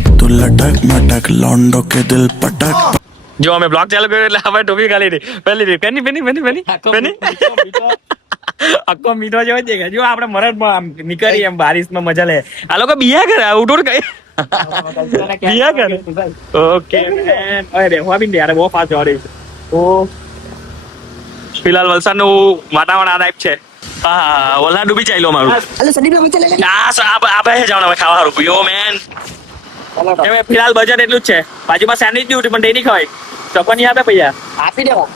जब तू लटक मटक लौंडों के दिल पटक। જો અમે બ્લોગ ચાલુ કર્યો એટલે હવે ટોપી ખાલી રહી પેલી penny penny penny penny penny આખો મીઠો જેવો જ દેખાય જો આપણે મરદમાં આમ નીકળી એમ બારિશમાં મજા લે આ લોકો બિયા કરે ઉઠોડ કઈ બિયા કરે ઓકે અરે બેહવા બી યાર બહુ ફાસ્ટ જવા રહી છે તો ફિલહાલ વલસાડનું વાતાવરણ આ ટાઈપ છે હા ઓલા ડૂબી ચાલ્યો મારું અલે સંદીપ ના ચાલે આ ભાઈ જવાનું હવે ખાવા હારું યો મેન ફિલહાલ બજેટ એટલું જ છે બાજુમાં સેન્ડવિચ ડ્યુટી પણ ડેલી ખવાય ચોકોની આપે પૈસા આપી દેવા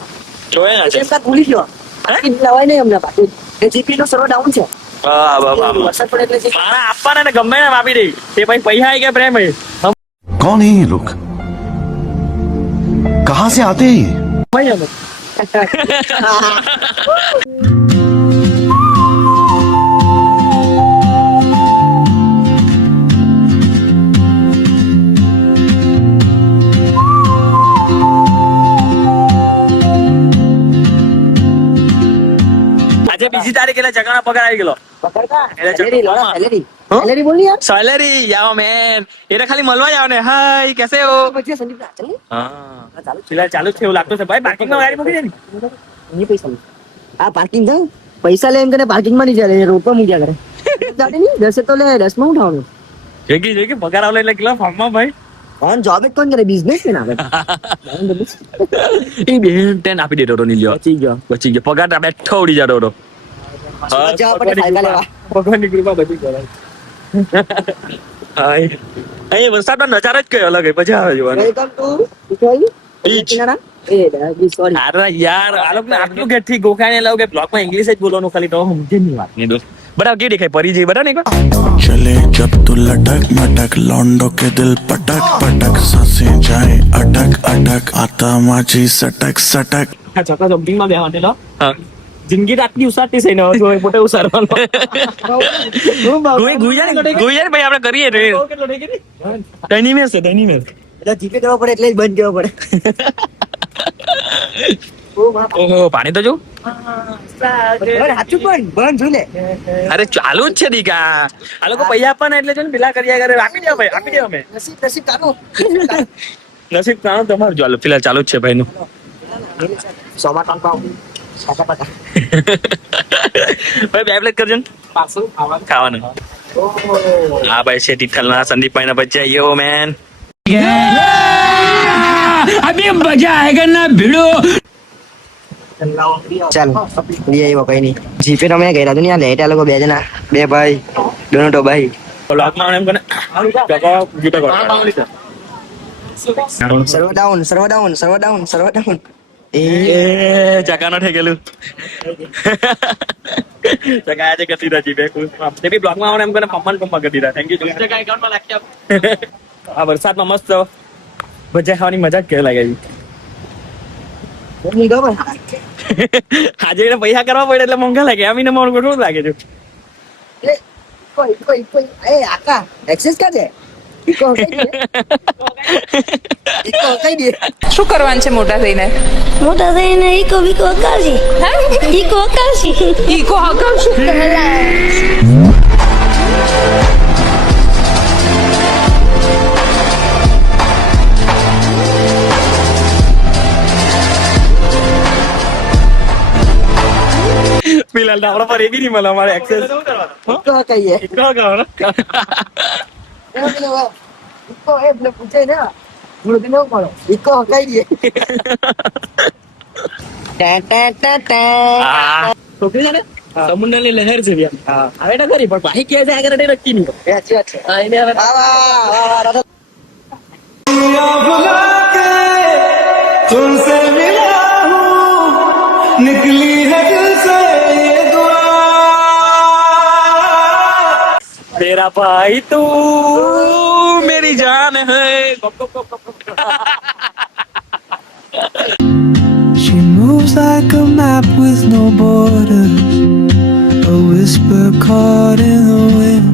જોયે ના છે એક સાથ ભૂલી ગયો બાકી લવાય નહીં અમને બાકી એ જીપી નો સર્વર ડાઉન છે હા બાબા વરસાદ પડે એટલે મારા આપવાના ને ગમે ને આપી દઈ તે પછી પૈસા આવી ગયા પ્રેમ कौन है ये लोग कहां से आते हैं ये? આજે બીજી તારીખ એટલે જગાનો પગાર આવી ગયો પકડતા એટલે સેલેરી લોડા સેલેરી સેલેરી બોલ યાર સેલેરી યાઓ મેન એટલે ખાલી મળવા જાવ ને હાય કેસે હો પછી સંદીપ ના ચાલે હા ચાલુ ફિલહાલ ચાલુ જ છે એવું લાગતું છે ભાઈ પાર્કિંગમાં ગાડી મૂકી દે ને નહીં પૈસા આ પાર્કિંગ જાવ પૈસા લે એમ કરીને પાર્કિંગ માં નહીં જાય રોડ પર મૂક્યા કરે ગાડી નહીં 10 તો લે 10 માં ઉઠાવવાનું જોઈ પગાર આવલે એટલે કેટલા ફોર્મમાં ભાઈ ઓન જોબ જ કોણ કરે બિઝનેસ ને આવે એ બેન ટેન આપી દેતો હતો નીલ્યો બચી ગયો પગાર તા બેઠો ઉડી જતો હતો જવા પડે ફાયદા લેવા ભગવાનની કૃપા બચી ગયો હાય અહીં વરસાદનો નજારો જ કયો અલગ મજા આવે જોવાની વેલકમ ટુ ઇકોઈ બીચ એ બી સોરી અરે યાર આ લોકોને આટલું કે ઠીક ગોખાઈને લાવ કે બ્લોગમાં ઇંગ્લિશ જ બોલવાનું ખાલી તો સમજે નહીં વાત નહીં દોસ્ત બરાબર કેવી દેખાય પરી જેવી બરાબર ને चले जब तू लटक मटक लौंडों के दिल पटक पटक सांसें जाए अटक अटक आता माझी सटक सटक હા ચોક્કસ જમ્પિંગમાં બેહવાનું લો હા જિંદગી આટલી ઉસારતી છે ને જો પોતે ઉસારવાનો ગુઈ ભાઈ આપણે કરીએ રે ડાયનેમિક છે ડાયનેમિક એટલે જીપે કરવા પડે એટલે જ બંધ કરવા પડે ઓહો પાણી તો જો સાચું પણ બંધ છું લે અરે ચાલુ જ છે દીકા આ લોકો પૈસા આપવાના એટલે છે ને પેલા કર્યા કરે આપી દે ભાઈ આપી દે અમે નસીબ નસીબ કાનો નસીબ કામ તમારું ચાલો ફિલહાલ ચાલુ જ છે ભાઈ નું સોમા ટન પાવ સાચા પતા ભાઈ બે પ્લેટ કરજો ને પાછું ખાવાનું હા ભાઈ છે તિથલના સંદીપભાઈ ના બચ્ચા યો મેન अभी मजा आएगा ना भिड़ो ચાલ લઈ આવ્યો કઈ નહીં જીપે તમે ગયેલા દુનિયા લેટ આ લોકો બે જણા બે ભાઈ દોનો તો ભાઈ બ્લોગમાં એમ કોને કાકા ગીતા કરો સર્વ ડાઉન સર્વ ડાઉન સર્વ ડાઉન સર્વ ડાઉન એ ચકાનો થઈ ગયેલું ચકા આજે કરતી રહી જીબે તે બી બ્લોગમાં આવને એમ કોને પમ્પા કરતી રહી થેન્ક યુ ચકા એકાઉન્ટમાં લાગી આ વરસાદમાં મસ્ત ભજીયા ખાવાની મજા જ કે લાગે આજે એને પૈસા કરવા પડે એટલે મોંઘા લાગે આમીને મોંઘું થોડું લાગે છે કોઈ એ આકા એક્સેસ કા છે ઈકો કઈ દે શું કરવાનું છે મોટા થઈને મોટા થઈને ઈકો બીકો હકાવશી ઈકો હકાવશી ઈકો હકાવશું ફિલહાલ તો આપણા પર એ બી નહીં મળે અમારે એક્સેસ ઈકો કહીએ ઈકો કરવાનો ઈકો એ એટલે પૂછે ને હું તો ન પડો ઈકો કઈ દે ટા ટા ટા ટા છોકરી છે ને સમુદ્રની લહેર છે હા હવે તો કરી પણ પાહી કે છે આગળ નક્કી નહીં એ અચ્છા અચ્છા હા એને હવે વાહ तुमसे मिला हूँ निकली है दिल से ये दुआ तेरा भाई तू मेरी जान है She moves like a map with no borders, a whisper caught in the wind.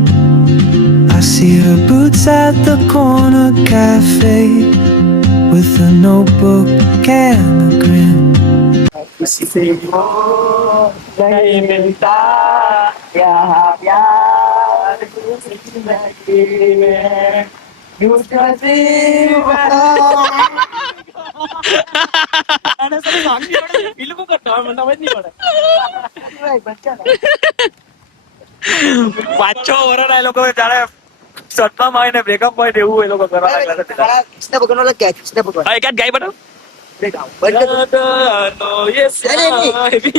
I see her boots at the corner cafe with a notebook and a grin. किसी को नहीं मिलता यहाँ प्यार जिंदगी में પાંચ છ વર્ષ એ લોકો જાણે સટમાં હોય ને બ્રેકઅપ હોય ને એવું એ લોકો કરવા લાગ્યા હતા. કૃષ્ણ ભગવાન વાળો ક્યાં કૃષ્ણ ભગવાન હા, એકાદ ગાય બતાવો.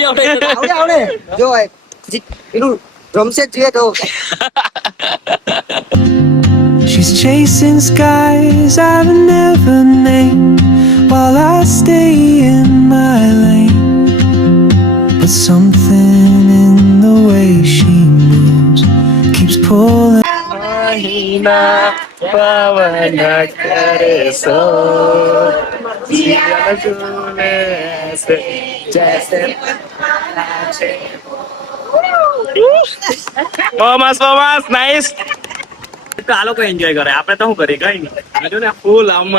આવડે આવડે જો પેલું રમશે જ જોઈએ તો She's chasing skies I've never named while I stay in my lane. But something in the way she moves keeps pulling. પવન કરે સો જીવન જુને સે જૈસે બહુ મસ્ત નાઈસ. તો આ લોકો એન્જોય કરે, આપણે તો શું કરીએ, કઈ નહીં. જો ને ફૂલ આંગન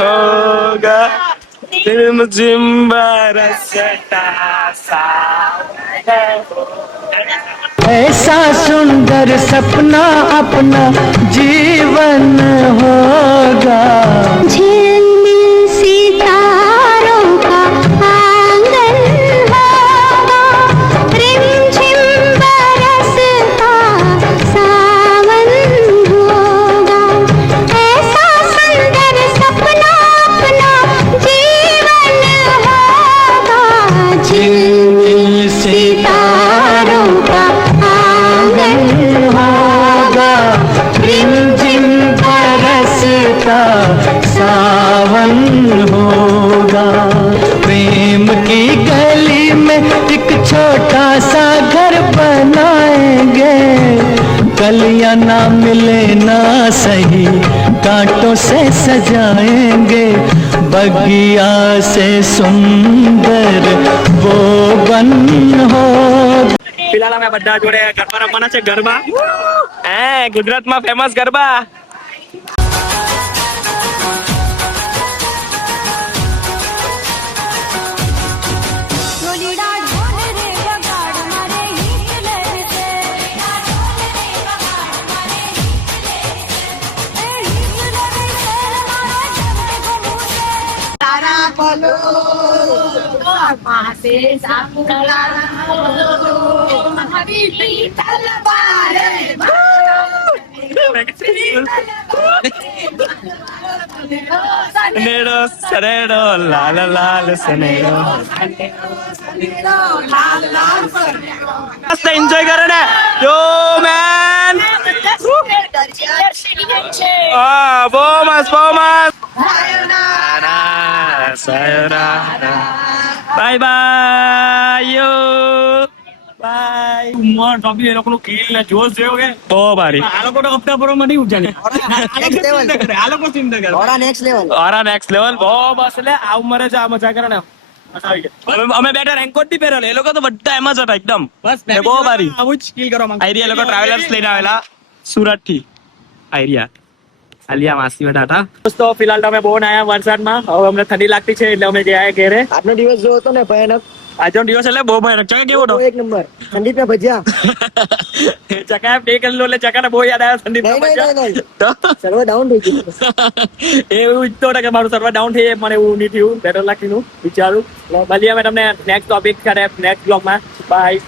હોગા जिम जिम बरसता ऐसा सुंदर सपना अपना जीवन होगा. झिलमिल सितारों का आंगन होगा रिमझिम बरसता सावन होगा ऐसा सुंदर सपना अपना जीवन होगा झिलमिल सितारों का आंगन होगा रिमझिम बरसता सावन होगा. प्रेम की गली में एक छोटा सा घर बनाएंगे. कलियां ना मिले ना सही कांटों से सजाएंगे. बगिया से सुंदर वो बन होगा. ફિલહાલ અમે બધા જોડે ગરબા રમવાના છે. ગરબા ગુજરાતમાં ફેમસ ગરબા. સનેડો સનેડો લાલ લાલ સનેડો મસ્ત એન્જોય કરે ને જો મેન. હા બહુ મસ્ત બાય બાય બાય. ટોપી એ લોકોનું કિલ ને જોશ જેવો કે બહુ ભારી. આ લોકો તો હપ્તા પર નહીં ઉજાને. આ લોકો ચિંતા કરે. ઓરા નેક્સ્ટ લેવલ બહુ બસ. એટલે આ ઉંમરે જ આ મજા કરે ને મજા આવી ગઈ. અમે બેટા રેનકોટ થી પહેરેલો, એ લોકો તો બધા એમ જ હતા એકદમ. બસ બહુ ભારી. આવું જ કિલ કરવા માંગતા. આઈરિયા લોકો ટ્રાવેલર્સ લઈને આવેલા સુરત થી. આઈરિયા આલિયા માસી બેઠા હતા. દોસ્તો ફિલહાલ તો અમે બહુ નાયા વરસાદમાં. હવે અમને ઠંડી લાગતી છે એટલે અમે ગયા ઘેરે. આજનો દિવસ જો હતો ને ભયાનક. આજનો દિવસ એટલે બહુ ભયાનક. ચકા કેવો હતો? એક નંબર. ઠંડી પે ભજીયા ચકા બે કિલો એટલે ચકાને બહુ યાદ આવ્યા ઠંડી નહીં, નહીં, નહીં, નહીં. તો સર્વર ડાઉન થઈ ગયું. એવું ઈચ્છતો હતો કે મારું સર્વર ડાઉન થઈ જાય, મને એવું નહીં થયું. બેટર લાગતું વિચારું. ભલે અમે તમને નેક્સ્ટ ટોપિક નેક્સ્ટ બ્લોગમાં. બાય.